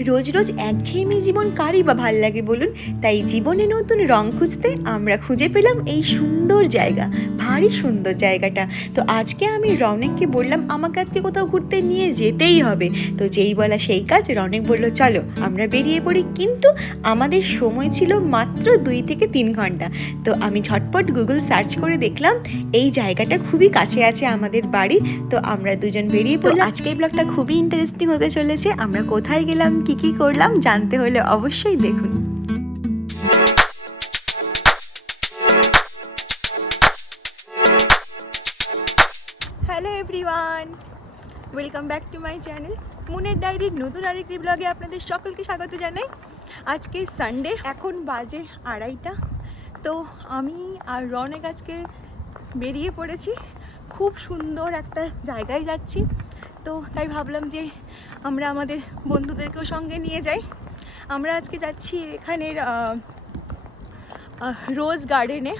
রোজ রোজ একঘেয়েমি জীবন কারই বা ভালো লাগে বলুন? তাই জীবনে নতুন রং খুঁজতে আমরা খুঁজে পেলাম এই সুন্দর জায়গা ভারী সুন্দর জায়গাটা। তো আজকে আমি রনেককে বললাম আমাকে আজকে কোথাও ঘুরতে নিয়ে যেতেই হবে। তো যেই বলা সেই কাজ রনেক বলল চলো আমরা বেরিয়ে পড়ি। কিন্তু আমাদের সময় ছিল মাত্র দুই থেকে তিন ঘণ্টা। তো আমি ঝটপট গুগল সার্চ করে দেখলাম এই জায়গাটা খুবই কাছে আছে আমাদের বাড়ির। তো আমরা দুজন বেরিয়ে পড়লাম। আজকের ব্লগটা খুবই ইন্টারেস্টিং হতে চলেছে। আমরা কোথায় গেলাম কি কি করলাম জানতে হলে অবশ্যই দেখুন। Hello everyone welcome back to my channel মুনের ডায়েরির নতুন আরেকটি ব্লগে আপনাদের সকলকে স্বাগত জানাই। আজকে সানডে এখন বাজে আড়াইটা। তো আমি আর রনেক আজকে বেরিয়ে পড়েছি। খুব সুন্দর একটা জায়গায় যাচ্ছি। তো তাই ভাবলাম যে আমরা আমাদের বন্ধুদেরকেও সঙ্গে নিয়ে যাই। আমরা আজকে যাচ্ছি এখানের রোজ গার্ডেনে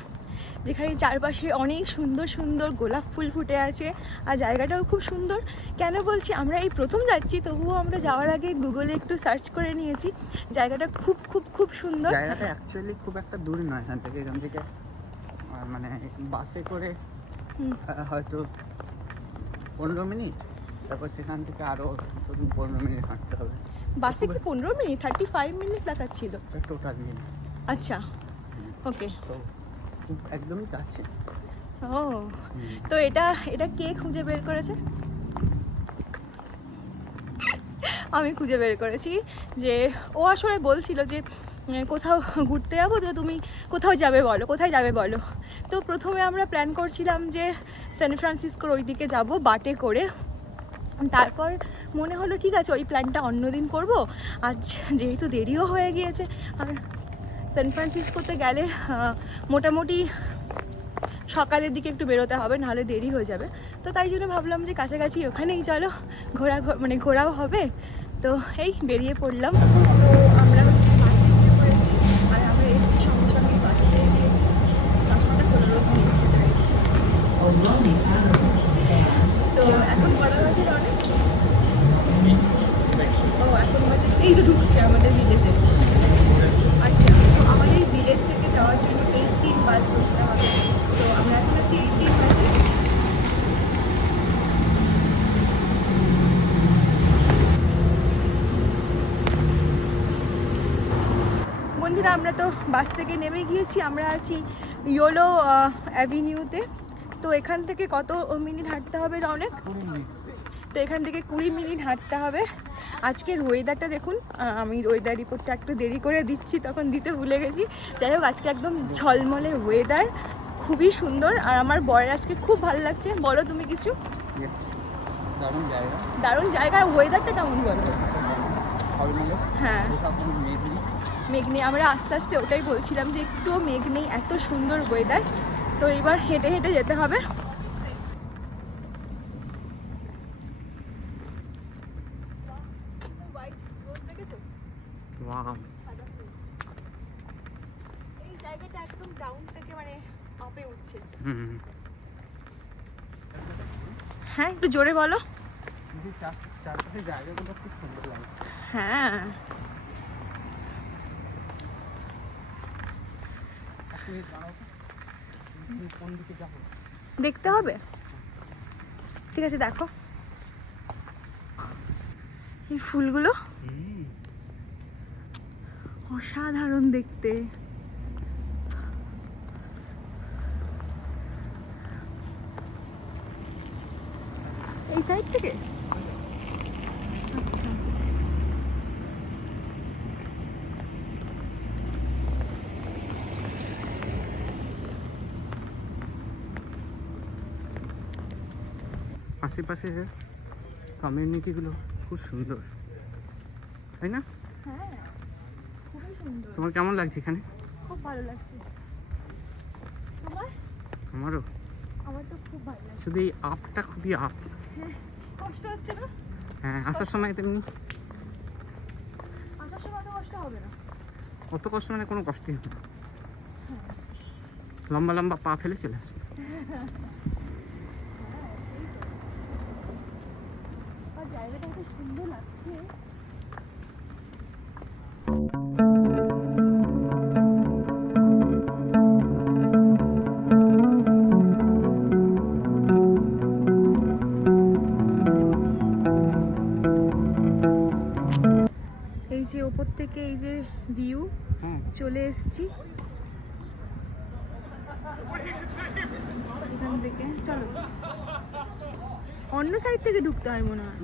যেখানে চারপাশে অনেক সুন্দর সুন্দর গোলাপ ফুল ফুটে আছে আর জায়গাটাও খুব সুন্দর। কেন বলছি আমরা এই প্রথম যাচ্ছি তবুও আমরা যাওয়ার আগে গুগলে একটু সার্চ করে নিয়েছি। জায়গাটা খুব খুব খুব সুন্দর। জায়গাটা অ্যাকচুয়ালি খুব একটা দূর নয় এখান থেকে এখান থেকে মানে বাসে করে। হয়তো পনেরো মিনিট। তারপর সেখান থেকে আরও ধরুন পনেরো মিনিট হাঁটতে হবে। বাসে কি পনেরো মিনিট? থার্টি ফাইভ মিনিটস দেখাচ্ছিল টোটাল মিনিট আচ্ছা ওকে তো একদমই কাছে। ও তো এটা এটা কে খুঁজে বের করেছে? আমি খুঁজে বের করেছি যে ও আসলে বলছিল যে কোথাও ঘুরতে যাব তো তুমি কোথাও যাবে বলো কোথায় যাবে বলো? তো প্রথমে আমরা প্ল্যান করছিলাম যে সান ফ্রান্সিসকোর ওই দিকে যাব বাটে করে। তারপর মনে হলো, ঠিক আছে, ওই প্ল্যানটা অন্যদিন করব। আজ যেহেতু দেরিও হয়ে গিয়েছে, আর সান ফ্রান্সিসকোতে গেলে মোটামুটি সকালের দিকে একটু বেরোতে হবে, নাহলে দেরি হয়ে যাবে। তো তাই জন্য ভাবলাম যে কাছাকাছি ওখানেই চলো, ঘোরা মানে ঘোরাও হবে। তো এই বেরিয়ে পড়লাম। তো আমরা হচ্ছে বাসে উঠে পড়েছি আর আমরা এসেছি সঙ্গে সঙ্গে বাসে পেয়ে গিয়েছি চশমাটা কোনো রোগ নেই তো এখন কটা বাজে অনেক ও এখন বাজে এই তো ঢুকছে আমাদের ভিলেজে আচ্ছা তো আমাদের ভিলেজ থেকে যাওয়ার জন্য এইটিন বাস ধরতে হবে। তো আমরা এখন আছি এইটিন বাসে বন্ধুরা, আমরা তো বাস থেকে নেমে গিয়েছি। আমরা আছি ইয়োলো অ্যাভিনিউতে তো। এখান থেকে কত মিনিট হাঁটতে হবে অনেক তো এখান থেকে কুড়ি মিনিট হাঁটতে হবে। আজকের ওয়েদারটা দেখুন আমি ওয়েদার রিপোর্টটা একটু দেরি করে দিচ্ছি তখন দিতে ভুলে গেছি। যাই হোক আজকে একদম ঝলমলে ওয়েদার খুবই সুন্দর। আর আমার বরের আজকে খুব ভালো লাগছে। বলো তুমি কিছু? দারুণ জায়গা। দারুণ জায়গা। আর ওয়েদারটা কেমন বলো? হ্যাঁ। মেঘ নেই। মেঘ নেই। আমরা আস্তে আস্তে ওটাই বলছিলাম যে একটুও মেঘ নেই এত সুন্দর ওয়েদার তো এবার হেঁটে হেঁটে যেতে হবে। এই জায়গাটা একদম ডাউন থেকে মানে আপে উঠছে। হুম হ্যাঁ একটু জোরে বলো। চারপাশে জায়গাগুলো খুব সুন্দর লাগে হ্যাঁ। দেখতে হবে। ঠিক আছে দেখো। এই ফুলগুলো। অসাধারণ দেখতে। এই সাইড থেকে? আচ্ছা। আশেপাশে কমিউনিটিগুলো খুব সুন্দর। তাই না? সুন্দর। তোমার কেমন লাগছে এখানে? খুব ভালো লাগছে। তোমার? আমারও। আমার তো খুব ভালো লাগছে। শুধু এই আপটা খুবই আপ। কষ্ট হচ্ছে না? হ্যাঁ আসার সময় তেমনি আসার সময় তো কষ্ট হবে না। অত কষ্ট মানে কোনো কষ্টই হবে না। লম্বা লম্বা পা ফেলে চলে আসবে। হ্যাঁ জায়গাটা এত সুন্দর লাগছে। চলে এসছি। এখান থেকে চলো। অন্য সাইড থেকে ঢুকতে হয় মনে হয়।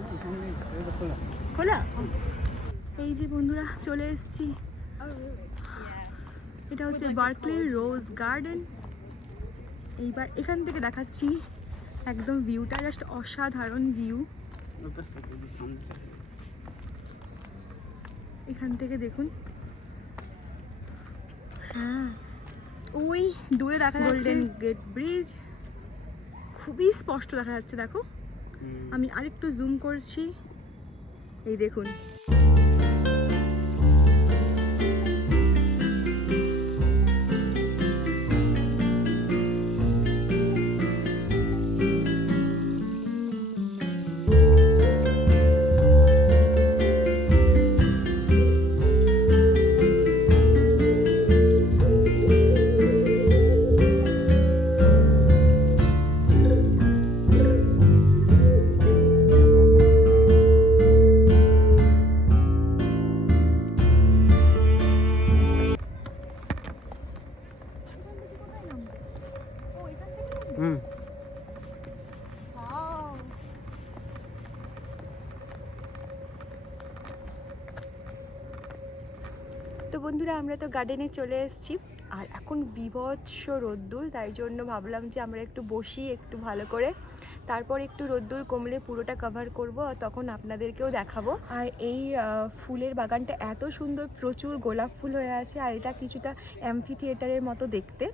খোলা। এই যে বন্ধুরা চলে এসছি। এটা হচ্ছে বার্কলে রোজ গার্ডেন এইবার এখান থেকে দেখাচ্ছি একদম ভিউটা জাস্ট অসাধারণ ভিউ। এখান থেকে দেখুন। হ্যাঁ। ওই দূরে দেখা যাচ্ছে। গেট ব্রিজ খুবই স্পষ্ট দেখা যাচ্ছে দেখো। আমি আরেকটু জুম করছি। এই দেখুন। তো বন্ধুরা আমরা তো গার্ডেনে চলে এসেছি। আর এখন বিভৎস রোদ্দুর তাই জন্য ভাবলাম যে আমরা একটু বসি একটু ভালো করে। তারপর একটু রোদ্দুর কমলে পুরোটা কভার করব আর তখন আপনাদেরকেও দেখাবো। আর এই ফুলের বাগানটা এত সুন্দর প্রচুর গোলাপ ফুল হয়ে আছে আর এটা কিছুটা অ্যাম্ফি থিয়েটারের মতো দেখতে।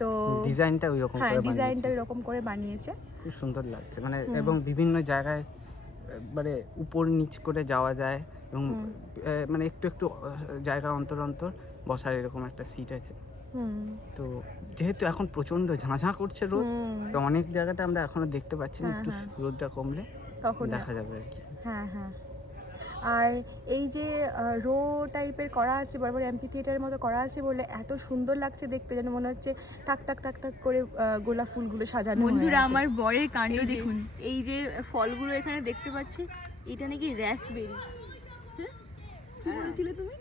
তো ডিজাইনটা ওই রকম হ্যাঁ ডিজাইনটা বানিয়েছে। এরকম করে বানিয়েছে। খুব সুন্দর লাগছে। মানে এবং বিভিন্ন জায়গায় মানে উপর নিচ করে যাওয়া যায়। এবং মানে একটু একটু জায়গা অন্তর অন্তর বসার এরকম একটা সিট আছে। হুম। তো যেহেতু এখন প্রচণ্ড ঝাঁঝা করছে রোদ তো অনেক জায়গাটা আমরা এখনও দেখতে পাচ্ছি না হ্যাঁ, একটু হ্যাঁ। রোদটা কমলে তখন দেখা যাবে আর কি। হ্যাঁ হ্যাঁ। আর এই যে রো টাইপের করা আছে বরাবর এমপি থিয়েটারের মতো করা আছে বলে এত সুন্দর লাগছে দেখতে যেন মনে হচ্ছে তাক তাক তাক তাক করে গোলাপ ফুলগুলো সাজানো বন্ধুরা আমার বরের কাণ্ড দেখুন। এই যে ফলগুলো এখানে দেখতে পাচ্ছি এটা নাকি র্যাসবেরি কি হ্যাঁ। বলছিলে তুমি?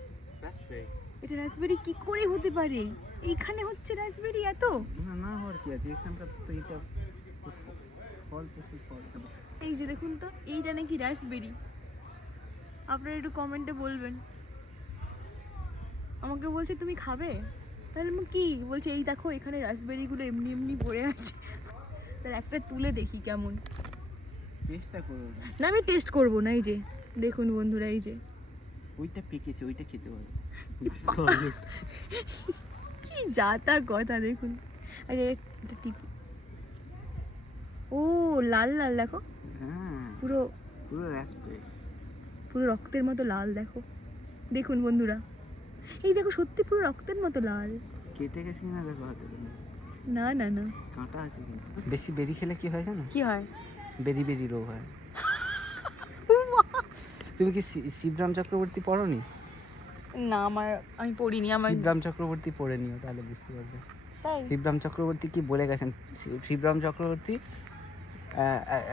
এটা র্যাসবেরি কি করে হতে পারে? এইখানে হচ্ছে র্যাসবেরি এত? না না হওয়ার কি আছে? এখানকার তো এটা ফল প্রচুর ফল এই যে দেখুন তো এইটা নাকি রাসবেরি আপনারা একটু কমেন্টে বলবেন। আমাকে বলছে তুমি খাবে? তাহলে আমি কি? বলছে এই দেখো এখানে রাসবেরিগুলো এমনি এমনি পড়ে আছে। তার একটা তুলে দেখি কেমন। চেষ্টা করো। না আমি টেস্ট করব না এই যে। দেখুন বন্ধুরা এই যে। ওইটা পেকেছে ওইটা খেতে হবে। কি যাতা কথা দেখুন। আরে এটা টিপি। ও লাল লাল দেখো। হ্যাঁ। পুরো পুরো রাসবেরি পুরো রক্তের মতো লাল দেখো। দেখুন বন্ধুরা। এই দেখো সত্যি পুরো রক্তের মতো লাল। কেটে গেছি না দেখো হাতে না না না। কাঁটা আছে বেশি বেরি খেলে কি হয় জানো? কি হয়? বেরি বেরি রোগ হয়। তুমি কি শিবরাম চক্রবর্তী পড়নি? না আমার আমি পড়িনি আমার শিবরাম চক্রবর্তী পড়ে নিও তাহলে বুঝতে পারবে। শিবরাম চক্রবর্তী কি বলে গেছেন? শিবরাম চক্রবর্তী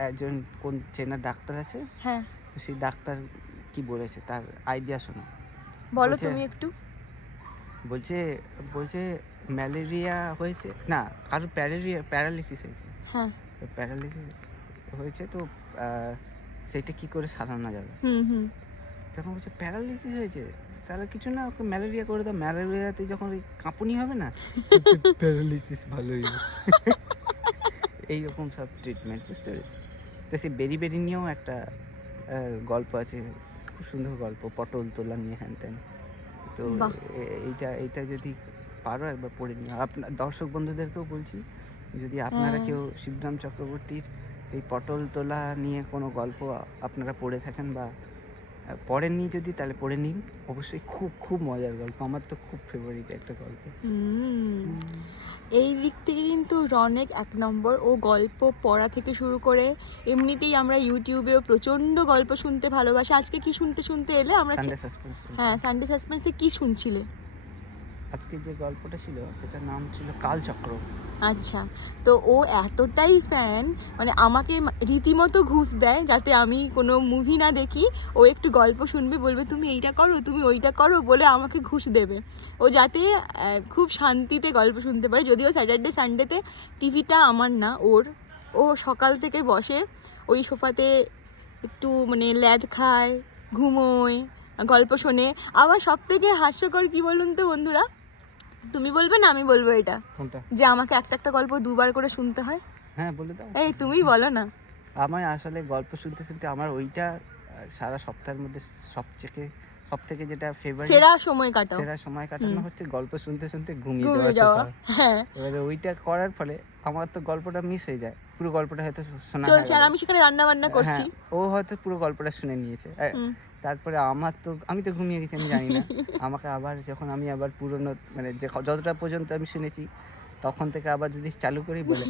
একজন কোন চেনার ডাক্তার আছে? হ্যাঁ। তো সেই ডাক্তার কি বলেছে? তার আইডিয়া শোনো। বলো তুমি একটু। বলছে বলছে ম্যালেরিয়া হয়েছে। না কারোর প্যারেরিয়া প্যারালিসিস হয়েছে। হ্যাঁ। প্যারালিসিস হয়েছে তো সেটা কি করে সারানো যাবে? হুম হুম। তখন বলছে প্যারালিসিস হয়েছে। তাহলে কিছু না ওকে ম্যালেরিয়া করে দাও। ম্যালেরিয়াতে যখন ওই কাঁপুনি হবে না? প্যারালিসিস ভালোই। এইরকম সব ট্রিটমেন্ট বুঝতে পেরেছি। তো সেই বেরি বেরি নিয়েও একটা গল্প আছে। খুব সুন্দর গল্প পটল তোলা নিয়ে হ্যান ত্যান। তো এইটা এইটা যদি পারো একবার পড়ে নিও। আপনার দর্শক বন্ধুদেরকেও বলছি যদি আপনারা হ্যাঁ। কেউ শিবরাম চক্রবর্তীর এই পটল তোলা নিয়ে কোনো গল্প আপনারা পড়ে থাকেন বা পড়েননি যদি তাহলে পড়ে নিন। অবশ্যই খুব খুব মজার গল্প। আমার তো খুব ফেভারিট একটা গল্প। এই দিক থেকে কিন্তু রনেক এক নম্বর। ও গল্প পড়া থেকে শুরু করে এমনিতেই আমরা ইউটিউবেও প্রচণ্ড গল্প শুনতে ভালোবাসি। আজকে কি শুনতে শুনতে এলে আমরা হ্যাঁ সানডে সাসপেন্সে কি শুনছিলে? আজকে যে গল্পটা ছিল, সেটার নাম ছিল কালচক্র আচ্ছা তো ও এতটাই ফ্যান মানে আমাকে রীতিমতো ঘুষ দেয় যাতে আমি কোনো মুভি না দেখি। ও একটু গল্প শুনবে, বলবে, তুমি এইটা করো, তুমি ওইটা করো বলে আমাকে ঘুষ দেবে। ও যাতে খুব শান্তিতে গল্প শুনতে পারে। যদিও স্যাটারডে সানডেতে টিভিটা আমার না, ওর। ও সকাল থেকে বসে ওই সোফাতে একটু মানে ল্যাদ খায়, ঘুমোয়, গল্প শোনে। আবার সব থেকে হাস্যকর কি বলুন তো বন্ধুরা? তুমি বলবে না আমি বলব এটা। কোনটা? যে আমাকে একটা একটা গল্প দুবার করে শুনতে হয়। হ্যাঁ বলে দাও। এই তুমি বলো না। আমার আসলে গল্প শুনতে শুনতে আমার ওইটা সারা সপ্তাহের মধ্যে সবথেকে সব থেকে যেটা ফেভারিট সেরা সময় কাটাও। সেরা সময় কাটানো হচ্ছে গল্প শুনতে শুনতে ঘুমিয়ে যাওয়া হ্যাঁ। এবারে ওইটা করার ফলে আমার তো গল্পটা মিস হয়ে যায়। পুরো গল্পটা হয়তো শোনা চলছে আর আমি সেখানে রান্না বান্না করছি। হ্যাঁ, ও হয়তো পুরো গল্পটা শুনে নিয়েছে। তারপরে আমার তো আমি তো ঘুমিয়ে গেছি আমি জানি না। আমাকে আবার যখন আমি আবার পুরনো মানে যে যতটা পর্যন্ত আমি শুনেছি তখন থেকে আবার যদি চালু করি বলে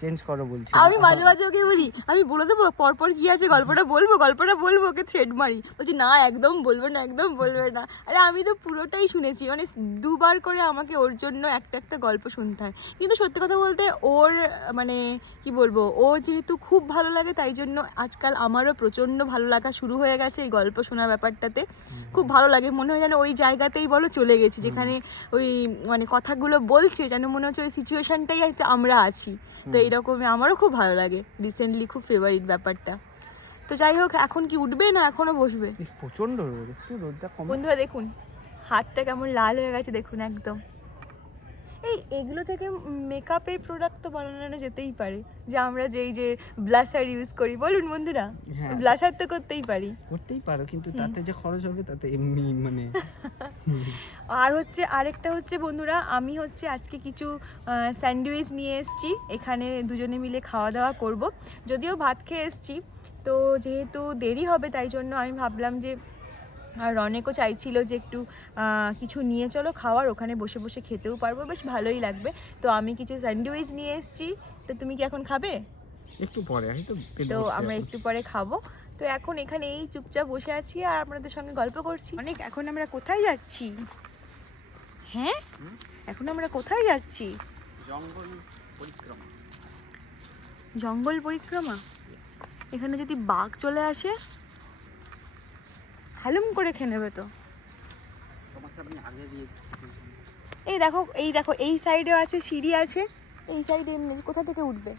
চেঞ্জ করো বলছি। আমি মাঝে মাঝে ওকে বলি আমি বলে দেবো পরপর কি আছে গল্পটা বলব গল্পটা বলব ওকে থ্রেড মারি। বলছি না একদম বলবে না একদম বলবে না। আরে আমি তো পুরোটাই শুনেছি মানে দুবার করে আমাকে ওর জন্য একটা একটা গল্প শুনতে হয়। কিন্তু সত্যি কথা বলতে ওর মানে কি বলব ওর যেহেতু খুব ভালো লাগে তাই জন্য আজকাল আমারও প্রচণ্ড ভালো লাগা শুরু হয়ে গেছে এই গল্প শোনার ব্যাপারটাতে। খুব ভালো লাগে মনে হয় যেন ওই জায়গাতেই বলো চলে গেছি যেখানে ওই মানে কথাগুলো বলছে যেন মনে হচ্ছে ওই সিচুয়েশনটাই হচ্ছে আমরা আছি। তো। এইরকমই আমারও খুব ভালো লাগে রিসেন্টলি খুব ফেভারিট ব্যাপারটা। তো যাই হোক এখন কি উঠবে না এখনও বসবে? প্রচণ্ড রোদ একটু রোদটা কম বন্ধুরা দেখুন হাতটা কেমন লাল হয়ে গেছে দেখুন একদম। এই এগুলো থেকে মেকআপের প্রোডাক্ট তো বানানো যেতেই পারে যে আমরা যেই যে ব্লাশার ইউজ করি। বলুন বন্ধুরা হ্যাঁ। ব্লাশার তো করতেই পারি। করতেই পারো কিন্তু তাতে যে খরচ হবে তাতে এমনি মানে আর হচ্ছে আরেকটা হচ্ছে বন্ধুরা আমি হচ্ছে আজকে কিছু স্যান্ডউইচ নিয়ে এসেছি। এখানে দুজনে মিলে খাওয়া দাওয়া করব। যদিও ভাত খেয়ে এসেছি তো যেহেতু দেরি হবে তাই জন্য আমি ভাবলাম যে আর রনেকও চাইছিল যে একটু কিছু নিয়ে চলো খাওয়ার ওখানে বসে বসে খেতেও পারব বেশ ভালোই লাগবে। তো আমি কিছু স্যান্ডউইচ নিয়ে এসেছি। তো তুমি কি এখন খাবে? একটু পরে হয়তো পেট তো আমরা একটু পরে খাব। তো এখন এখানে এই চুপচাপ বসে আছি আর আপনাদের সঙ্গে গল্প করছি। অনেক এখন আমরা কোথায় যাচ্ছি? হ্যাঁ? এখন আমরা কোথায় যাচ্ছি? জঙ্গল পরিক্রমা। জঙ্গল পরিক্রমা? এখানে যদি বাঘ চলে আসে হালুম করে খেয়ে নেবে তো। এই দেখো এই দেখো এই সাইডেও আছে সিঁড়ি আছে। এই সাইডে এমনি কোথা থেকে উঠবে?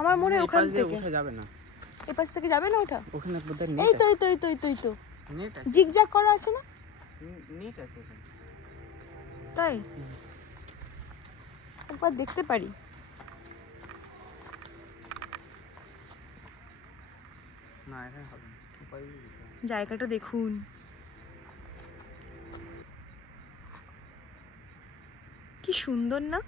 আমার মনে হয় ওখান থেকে। উঠে যাবে না। এ পাশ থেকে যাবে না ওঠা? ওখানে এই তো এই তো এই তো এই তো। এই তো জিগজ্যাগ করা আছে না? নেট আছে এখানে। তাই? একবার দেখতে পারি। না এখানে হবে। জায়গাটা দেখুন। কি সুন্দর না।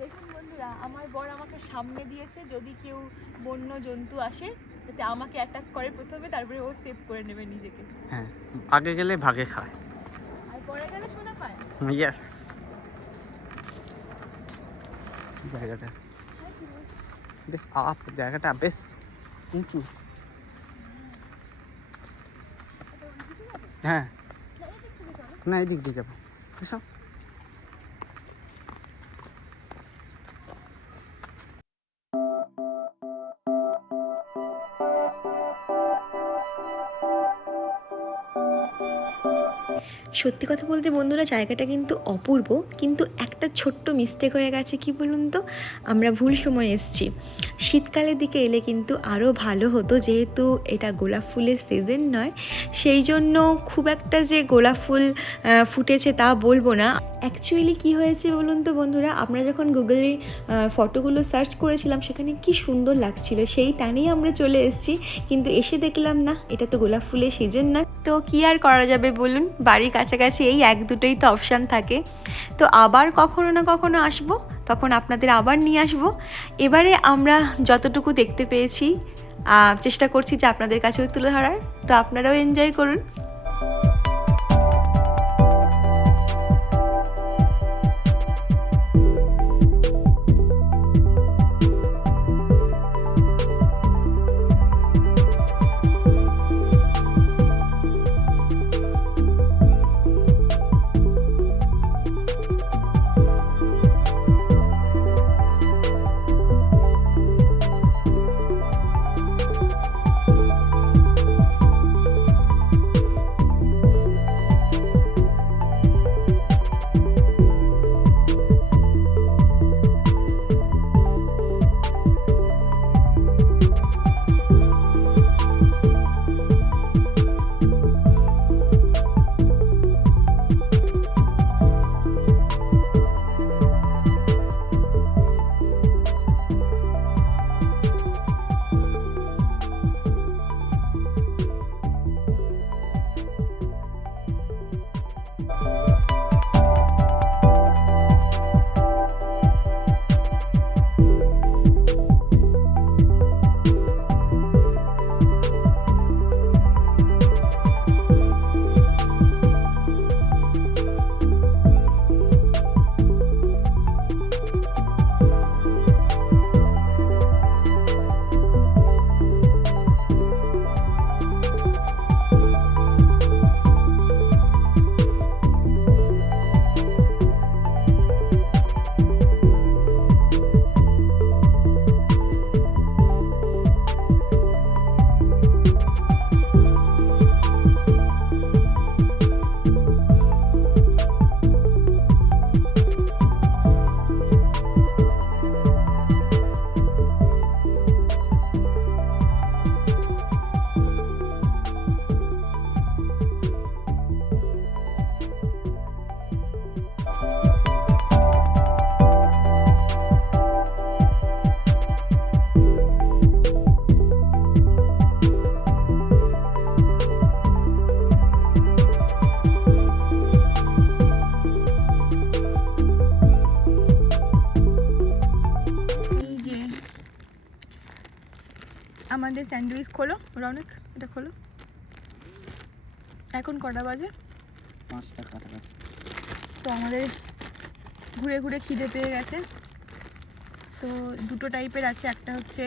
দেখুন বন্ধুরা আমার বর আমাকে সামনে দিয়েছে। যদি কেউ বন্য জন্তু আসে যাতে আমাকে অ্যাটাক করে প্রথমে তারপরে ও সেভ করে নেবে নিজেকে। হ্যাঁ আগে গেলে ভাগে খায়। আর পরে গেলে শোনা পায়। ইয়েস জায়গাটা। বেশ আপ জায়গাটা বেশ উঁচু। হ্যাঁ। না এদিক দিয়ে যাব। এসো। সত্যি কথা বলতে বন্ধুরা, জায়গাটা কিন্তু অপূর্ব, কিন্তু একটা ছোট্ট মিস্টেক হয়ে গেছে কি বলুন তো? আমরা ভুল সময় এসেছি। শীতকালের দিকে এলে কিন্তু আরও ভালো হতো, যেহেতু এটা গোলাপ ফুলের সিজন নয়। সেই জন্য খুব একটা যে গোলাপ ফুল ফুটেছে তা বলব না। অ্যাকচুয়ালি কি হয়েছে বলুন তো বন্ধুরা, আমরা যখন গুগলে ফটোগুলো সার্চ করেছিলাম, সেখানে কি সুন্দর লাগছিল, সেই টানেই আমরা চলে এসেছি। কিন্তু এসে দেখলাম না, এটা তো গোলাপ ফুলের সিজন না তো কি আর করা যাবে বলুন? বাড়ির কাছাকাছি এই এক দুটোই তো অপশান থাকে। তো আবার কখনো না কখনো আসব, তখন আপনাদের আবার নিয়ে আসব। এবারে আমরা যতটুকু দেখতে পেয়েছি চেষ্টা করছি যে আপনাদের কাছেও তুলে ধরার। তো আপনারাও এনজয় করুন। স্যান্ডউইচ খোলো রনক এটা খোলো। এখন কটা বাজে? পাঁচটার কাছাকাছি। তো আমাদের ঘুরে ঘুরে খিদে পেয়ে গেছে। তো দুটো টাইপের আছে একটা হচ্ছে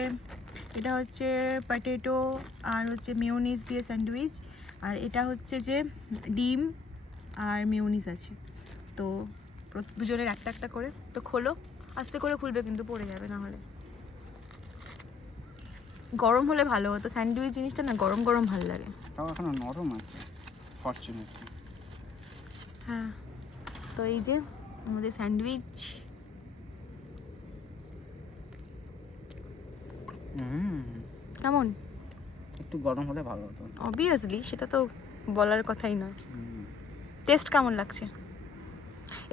এটা হচ্ছে পটেটো আর হচ্ছে মেয়োনিজ দিয়ে স্যান্ডউইচ আর এটা হচ্ছে যে ডিম আর মেয়োনিজ আছে। তো দুজনের একটা একটা করে। তো খোলো আস্তে করে খুলবে কিন্তু পড়ে যাবে না হলে। গরম হলে ভালো হতো। স্যান্ডউইচ জিনিসটা না গরম গরম ভালো লাগে। তাও এখনও নরম আছে ফরচুনেটলি হ্যাঁ তো এই যে আমাদের স্যান্ডউইচ। হুম। কেমন? একটু গরম হলে ভালো হতো। অবভিয়াসলি সেটা তো বলার কথাই নয়। টেস্ট কেমন লাগছে?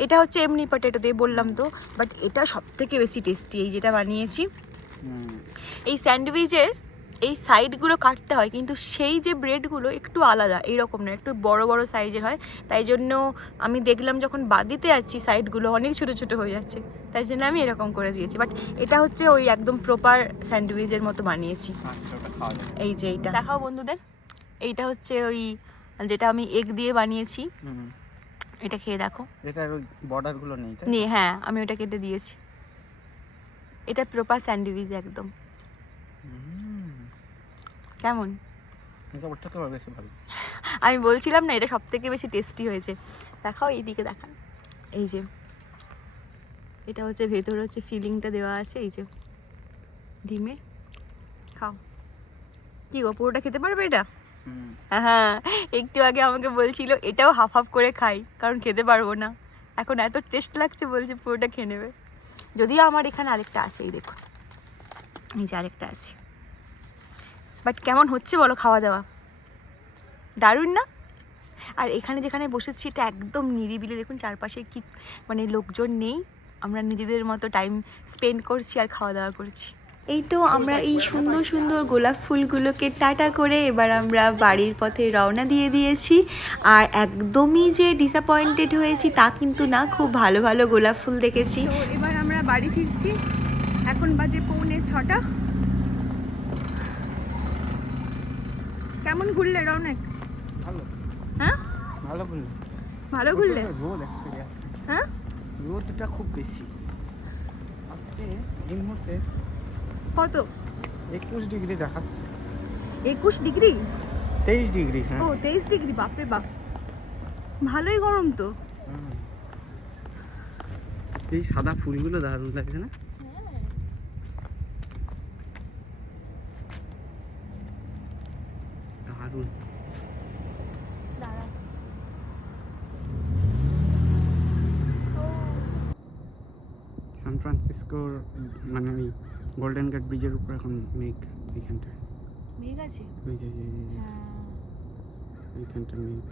এটা হচ্ছে এমনি পটেটো দিয়ে বললাম তো বাট এটা সব থেকে বেশি টেস্টি এই যেটা বানিয়েছি। এই স্যান্ডউইচের এই সাইডগুলো কাটতে হয় কিন্তু সেই যে ব্রেডগুলো একটু আলাদা এইরকম না একটু বড় বড় সাইজের হয়। তাই জন্য আমি দেখলাম যখন বাদিতে যাচ্ছি সাইডগুলো অনেক ছোটো ছোটো হয়ে যাচ্ছে তাই জন্য আমি এরকম করে দিয়েছি। বাট এটা হচ্ছে ওই একদম প্রপার স্যান্ডউইচের মতো বানিয়েছি। এই যে এইটা। দেখাও বন্ধুদের এইটা হচ্ছে ওই যেটা আমি এগ দিয়ে বানিয়েছি। এটা খেয়ে দেখো। এটার ওই বর্ডারগুলো নেই নিয়ে হ্যাঁ আমি ওটা কেটে দিয়েছি। এটা প্রপার স্যান্ডউইচ একদম। কেমন? আমি বলছিলাম না, এটা সব থেকে বেশি টেস্টি হয়েছে। দেখাও এইদিকে দেখান। এই যে, এটা হচ্ছে ভেতরে হচ্ছে ফিলিংটা দেওয়া আছে, এই যে। ডিমে, খাও। কি গো, পুরোটা খেতে পারবে এটা? হ্যাঁ একটু আগে আমাকে বলছিল, এটাও হাফ হাফ করে খাই, কারণ খেতে পারব না। এখন এত টেস্ট লাগছে বলছে, পুরোটা খেয়ে নেবে। যদিও আমার এখানে আরেকটা আছে এই দেখো এই যে আরেকটা আছে। বাট কেমন হচ্ছে বলো খাওয়া দাওয়া দারুণ না? আর এখানে যেখানে বসেছি এটা একদম নিরিবিলি। দেখুন চারপাশে কি মানে লোকজন নেই। আমরা নিজেদের মতো টাইম স্পেন্ড করছি আর খাওয়া দাওয়া করছি। এই তো আমরা এই সুন্দর সুন্দর গোলাপ ফুলগুলোকে টাটা করে এবার আমরা বাড়ির পথে রওনা দিয়ে দিয়েছি। আর একদমই যে ডিসঅ্যাপয়েন্টেড হয়েছি তা কিন্তু না খুব ভালো ভালো গোলাপ ফুল দেখেছি। এবার আমরা বাড়ি ফিরছি। এখন বাজে পৌনে ছটা। কেমন ঘুরলে রৌনক ভালো। হ্যাঁ? ভালো বললে ভালো ঘুরলে? রোদ হ্যাঁ? রোদটা খুব বেশি। আজকে এই মুহূর্তে কত? একুশ ডিগ্রি দেখাচ্ছে। একুশ ডিগ্রি? তেইশ ডিগ্রি হ্যাঁ। ও তেইশ ডিগ্রি বাপরে বাপ। ভালোই গরম তো। এই সাদা ফুলগুলো দারুণ লাগছে না? দারুণ। সান ফ্রান্সিসকোর মানে ওই গোল্ডেন গেট ব্রিজের উপর এখন মেঘ এইখানটায় মেঘ আছে? ওই যে যে- যে- যে। হ্যাঁ। মেঘ।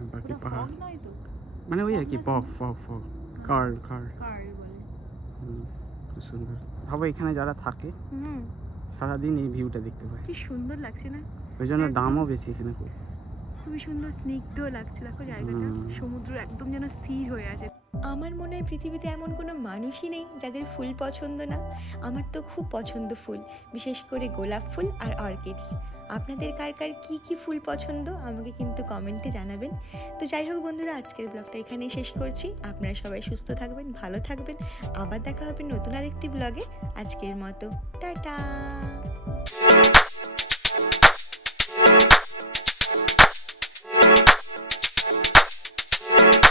আর বাকি পাহাড়। মানে ওই আর কি fog fog fog. Car car car বলে। হুম, খুব সুন্দর। ভাবো এখানে যারা থাকে হুম। সারাদিন এই ভিউটা দেখতে পায়। কি সুন্দর লাগছে না? ওই জন্য দামও বেশি এখানে খুব। খুবই সুন্দর স্নিগ্ধ লাগছে দেখো জায়গাটা। সমুদ্র একদম যেন স্থির হয়ে আছে। আমার মনে হয় পৃথিবীতে এমন কোনো মানুষই নেই যাদের ফুল পছন্দ না। আমার তো খুব পছন্দ ফুল বিশেষ করে গোলাপ ফুল আর অর্কিডস। আপনাদের কার কার কী কী ফুল পছন্দ আমাকে কিন্তু কমেন্টে জানাবেন। তো যাই হোক বন্ধুরা, আজকের ব্লগটা এখানেই শেষ করছি। আপনারা সবাই সুস্থ থাকবেন, ভালো থাকবেন। আবার দেখা হবে নতুন আরেকটি ব্লগে। আজকের মতো, টাটা!